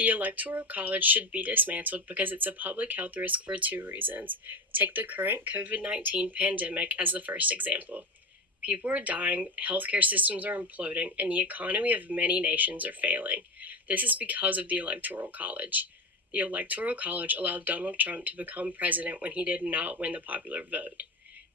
The Electoral College should be dismantled because it's a public health risk for two reasons. Take the current COVID-19 pandemic as the first example. People are dying, healthcare systems are imploding, and the economy of many nations are failing. This is because of the Electoral College. The Electoral College allowed Donald Trump to become president when he did not win the popular vote.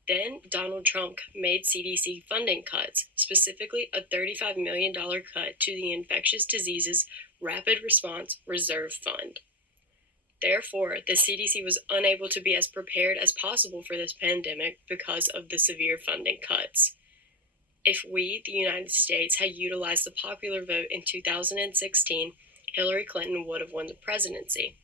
Then, Donald Trump made CDC funding cuts, specifically a $35 million cut to the Infectious Diseases Rapid Response Reserve Fund. Therefore, the CDC was unable to be as prepared as possible for this pandemic because of the severe funding cuts. If we, the United States, had utilized the popular vote in 2016, Hillary Clinton would have won the presidency.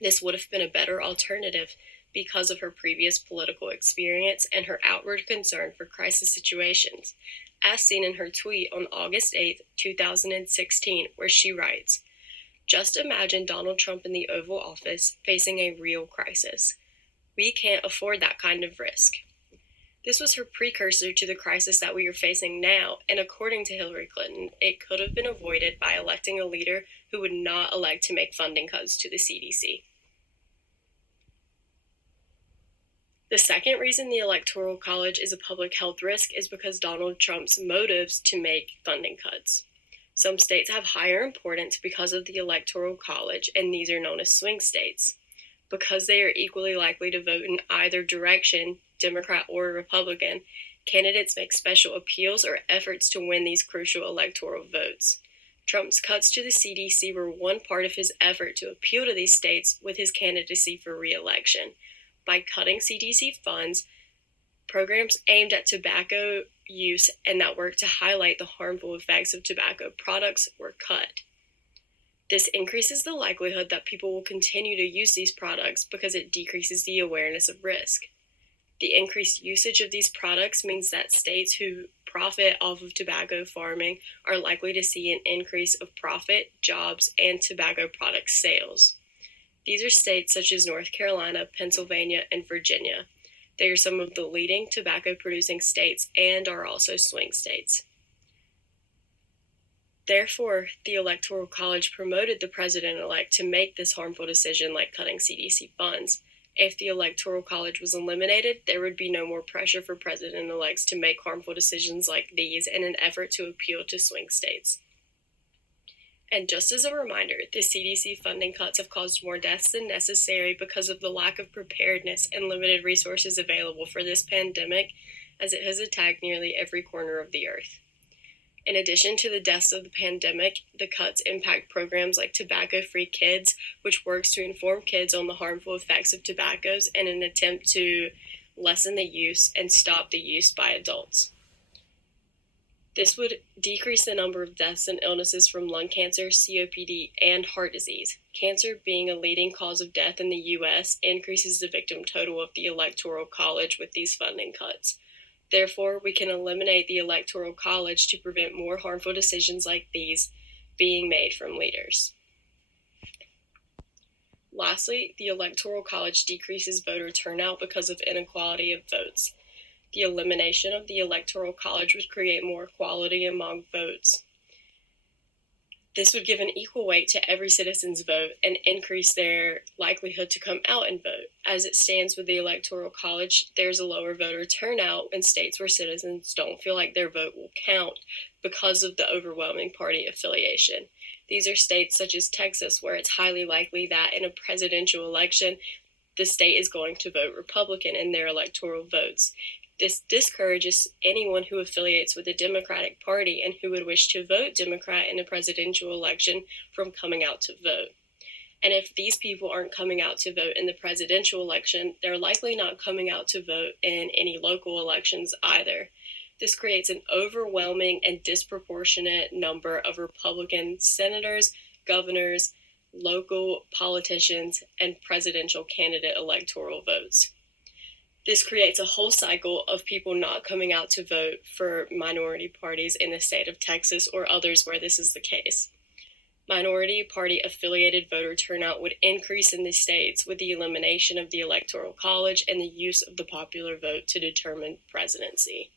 This would have been a better alternative because of her previous political experience and her outward concern for crisis situations, as seen in her tweet on August 8, 2016, where she writes, "Just imagine Donald Trump in the Oval Office facing a real crisis. We can't afford that kind of risk." This was her precursor to the crisis that we are facing now, and according to Hillary Clinton, it could have been avoided by electing a leader who would not elect to make funding cuts to the CDC. The second reason the Electoral College is a public health risk is because Donald Trump's motives to make funding cuts. Some states have higher importance because of the Electoral College, and these are known as swing states. Because they are equally likely to vote in either direction, Democrat or Republican, candidates make special appeals or efforts to win these crucial electoral votes. Trump's cuts to the CDC were one part of his effort to appeal to these states with his candidacy for re-election. By cutting CDC funds, programs aimed at tobacco use and that work to highlight the harmful effects of tobacco products were cut. This increases the likelihood that people will continue to use these products because it decreases the awareness of risk. The increased usage of these products means that states who profit off of tobacco farming are likely to see an increase of profit, jobs, and tobacco product sales. These are states such as North Carolina, Pennsylvania, and Virginia. They are some of the leading tobacco-producing states and are also swing states. Therefore, the Electoral College promoted the president-elect to make this harmful decision like cutting CDC funds. If the Electoral College was eliminated, there would be no more pressure for president-elects to make harmful decisions like these in an effort to appeal to swing states. And just as a reminder, the CDC funding cuts have caused more deaths than necessary because of the lack of preparedness and limited resources available for this pandemic, as it has attacked nearly every corner of the earth. In addition to the deaths of the pandemic, the cuts impact programs like Tobacco Free Kids, which works to inform kids on the harmful effects of tobaccos in an attempt to lessen the use and stop the use by adults. This would decrease the number of deaths and illnesses from lung cancer, COPD, and heart disease. Cancer, being a leading cause of death in the U.S., increases the victim total of the Electoral College with these funding cuts. Therefore, we can eliminate the Electoral College to prevent more harmful decisions like these being made from leaders. Lastly, the Electoral College decreases voter turnout because of inequality of votes. The elimination of the Electoral College would create more equality among votes. This would give an equal weight to every citizen's vote and increase their likelihood to come out and vote. As it stands with the Electoral College, there's a lower voter turnout in states where citizens don't feel like their vote will count because of the overwhelming party affiliation. These are states such as Texas, where it's highly likely that in a presidential election, the state is going to vote Republican in their electoral votes. This discourages anyone who affiliates with the Democratic Party and who would wish to vote Democrat in a presidential election from coming out to vote. And if these people aren't coming out to vote in the presidential election, they're likely not coming out to vote in any local elections either. This creates an overwhelming and disproportionate number of Republican senators, governors, local politicians, and presidential candidate electoral votes. This creates a whole cycle of people not coming out to vote for minority parties in the state of Texas or others where this is the case. Minority party affiliated voter turnout would increase in these states with the elimination of the Electoral College and the use of the popular vote to determine presidency.